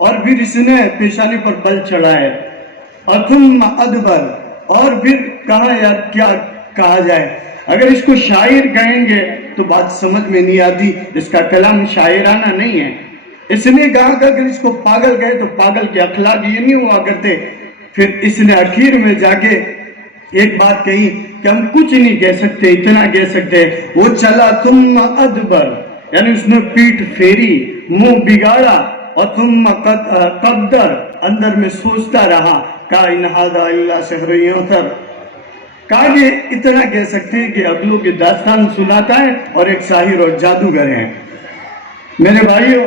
اور پھر اسنے پیشانی پر بل چڑھائے اور ثم ادبر، اور پھر کہا یار کیا کہا جائے، اگر اس کو شاعر کہیں گے تو بات سمجھ میں نہیں آتی، اس کا کلام شاعرانہ نہیں ہے۔ اس نے کہا کہ اگر اس کو پاگل کہے تو پاگل کے اخلاق یہ نہیں ہوا کرتے۔ پھر اس نے اخیر میں جا کے ایک بات کہی کہ ہم کچھ نہیں کہہ سکتے، اتنا کہہ سکتے، وہ چلا ثم ادبر، یعنی اس نے پیٹ پھیری، منہ بگاڑا، اور ثم قدر، اندر میں سوچتا رہا، کہا ان ھذا الا سحر یؤثر، کہا کہ اتنا کہہ سکتے ہیں کہ اگلوں کی داستان سناتا ہے اور ایک ساحر اور جادوگر ہے۔ میرے بھائیوں،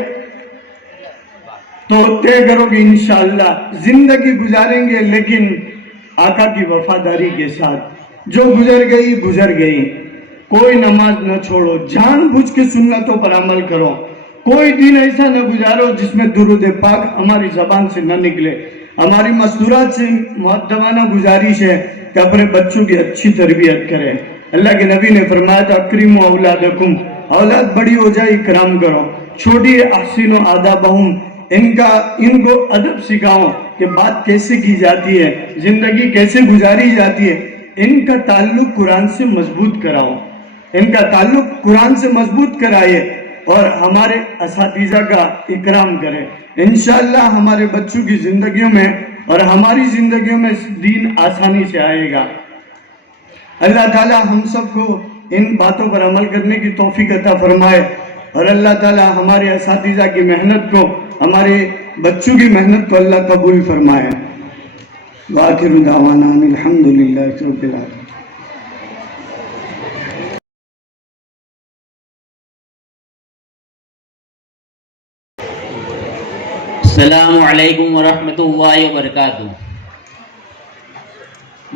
تو طے کرو کہ انشاءاللہ زندگی گزاریں گے لیکن آقا کی وفاداری کے ساتھ، جو گزر گئی گزر گئی، کوئی نماز نہ چھوڑو، جان بوجھ کے سنتوں پر عمل کرو، کوئی دن ایسا نہ گزارو جس میں درود پاک ہماری زبان سے نہ نکلے۔ ہماری مستورات سے مؤدبانہ گزارش ہے کہ اپنے بچوں کی اچھی تربیت کریں۔ اللہ کے نبی نے فرمایا تھا اکرموا اولادکم، اولاد بڑی ہو جائے اکرام کرو، چھوٹی ہے احسنوا آدابہم، ان کو ادب سکھاؤ کہ بات کیسے کی جاتی ہے، زندگی کیسے گزاری جاتی ہے، ان کا تعلق قرآن سے مضبوط کراؤ، ان کا تعلق قرآن سے مضبوط کرائے اور ہمارے اساتذہ کا اکرام کریں۔ انشاءاللہ ہمارے بچوں کی زندگیوں میں اور ہماری زندگیوں میں دین آسانی سے آئے گا۔ اللہ تعالی ہم سب کو ان باتوں پر عمل کرنے کی توفیق عطا فرمائے، اور اللہ تعالی ہمارے اساتذہ کی محنت کو، ہمارے بچوں کی محنت کو اللہ قبول فرمائے۔ وآخر دعوانا ان الحمدللہ رب العالمین۔ السلام علیکم ورحمۃ اللہ وبرکاتہ.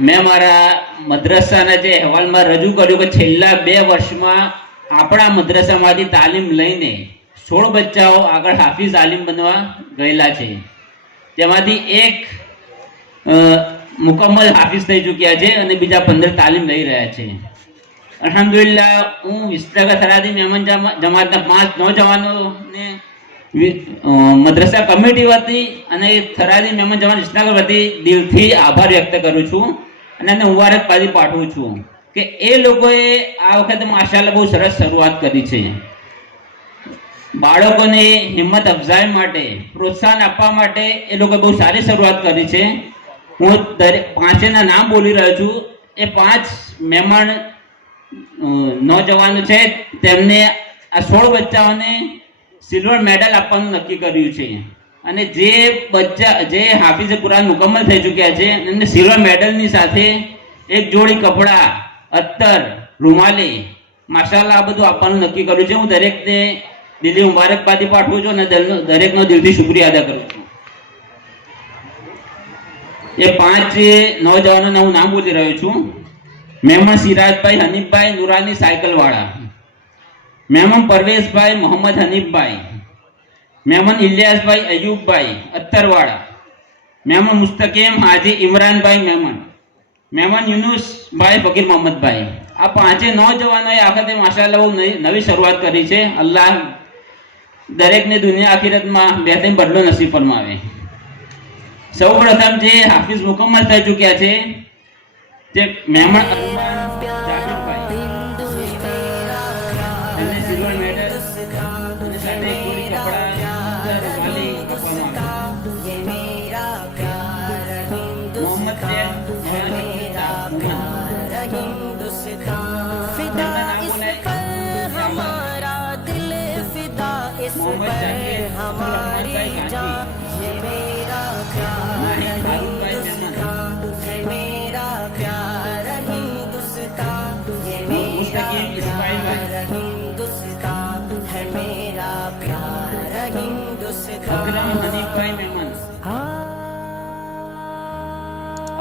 મેં મારા મદ્રસાના જે અહેવાલમાં રજૂ કર્યું કે છેલ્લા 2 વર્ષમાં આપણા મદ્રસામાંથી તાલીમ લઈને 16 બચ્ચાઓ આગળ હાફિઝ આલિમ બનવા ગયેલા છે, તેમાંથી એક મુકમ્મલ હાફિઝ થઈ ચૂક્યા છે અને બીજા 15 તાલીમ લઈ રહ્યા છે. અલ્હમ્દુલિલ્લાહ, હું વિસનગર થરાદી મહેમાન જમાતના 5 નોજવાનોને મદ્રસા કમિટી વતી અને થરાદી મહેમાન જમાત વિસનગર વતી દિલથી આભાર વ્યક્ત કરું છું અને એને મુબારકબાદી પાઠવું છું કે એ લોકોએ આ વખતે માશાઅલ્લાહ બહુ સરસ શરૂઆત કરી છે. બાળકોને હિંમત અફઝાઈ માટે, પ્રોત્સાહન આપવા માટે એ લોકોએ બહુ સારી શરૂઆત કરી છે. હું દરેક 5ના નામ બોલી રહ્યો છું. એ 5 મહેમાન નોજવાનો છે, તેમને આ 16 બચ્ચાઓને સિલ્વર મેડલ આપવાનું નક્કી કર્યું છે અને જે હાફિઝ કુરાન મુકમ્મલ થઈ ચૂક્યા છે એમને સિલ્વર મેડલની સાથે એક જોડી કપડા, અત્તર, રૂમાલી, માશાઅલ્લાહ આ બધું આપવાનું નક્કી કર્યું છે. હું દરેકને દિલથી મુબારકબાદી પાઠવું છું અને દરેકનો દિલથી શુક્રિયા અદા કરું છું. એ 5 નોજવાનોના હું નામ બોલી રહ્યો છું. મહેમાન સિરાજભાઈ હનીફભાઈ નુરાની સાયકલવાળા, મહેમાન પરવેશભાઈ મોહમ્મદ હનીફભાઈ, મહેમાન ઇલિયાસભાઈ અયુબભાઈ અત્તરવાળા, મહેમાન મુસ્તકીમ હાજી ઇમરાનભાઈ મહેમાન, મહેમાન યુનુસભાઈ ફકીર મોહમ્મદભાઈ. આ 5 નોજવાનોએ આ વખતે માશાઅલ્લાહ બહુ નવી શરૂઆત કરી છે. અલ્લાહ દરેકને દુનિયા આખિરતમાં બહેતરીન બદલો નસીબ ફરમાવે. સૌ પ્રથમ જે હાફિઝ મુકમ્મલ થઈ ચૂક્યા છે તે મહેમાન અરમાન જાફરભાઈ, એમને સિલ્વર મેડલ અને સાથે એક જોડી કપડા, રૂમાલી આપવામાં આવે. મોહમ્મદ શેખ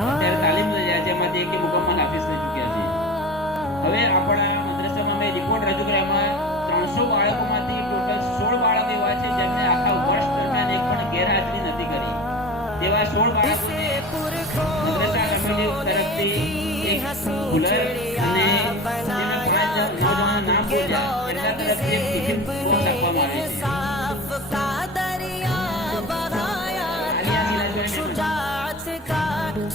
અત્યારે તાલીમ લઈ રહ્યા છે એમાંથી એક મુકમ્મલ હાફિઝ થઈ ચૂક્યા છે. હવે આપણા મદ્રસામાં મેં રિપોર્ટ રજૂ કર્યો એમાં 300 બાળકોમાંથી ટોટલ 16 બાળકો એવા છે જેમને આખા વર્ષ દરમિયાન એક પણ ગેરહાજરી નથી કરી. તેવા 16 બાળકોને મદ્રસા કમિટી તરફથી એક કુલર અને જેના 5 નોજવાનોના નામ બોલ્યા એમના તરફથી એક ટિફિન બોક્સ આપવામાં આવે છે.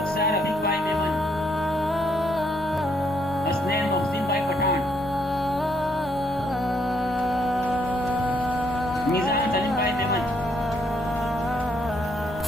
અક્ષર અફીફભાઈ મેમન, હસનૈન મોહસિનભાઈ પઠાણ, મિઝાન સલીમભાઈ મેમન,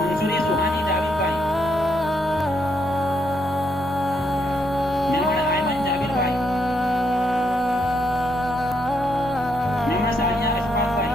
મંસૂરી સુહાની જાવીદભાઈ, મેમણ આયમન જાવીરભાઈ, મેમણ સાનિયા અશફાકભાઈ,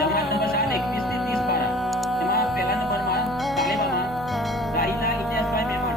જમાત નંબર 7 21 થી 30 પારા એમાં પહેલા નંબરમાં તાલિબામાં રાહિલા ઇલિયાસભાઈ મેમણ,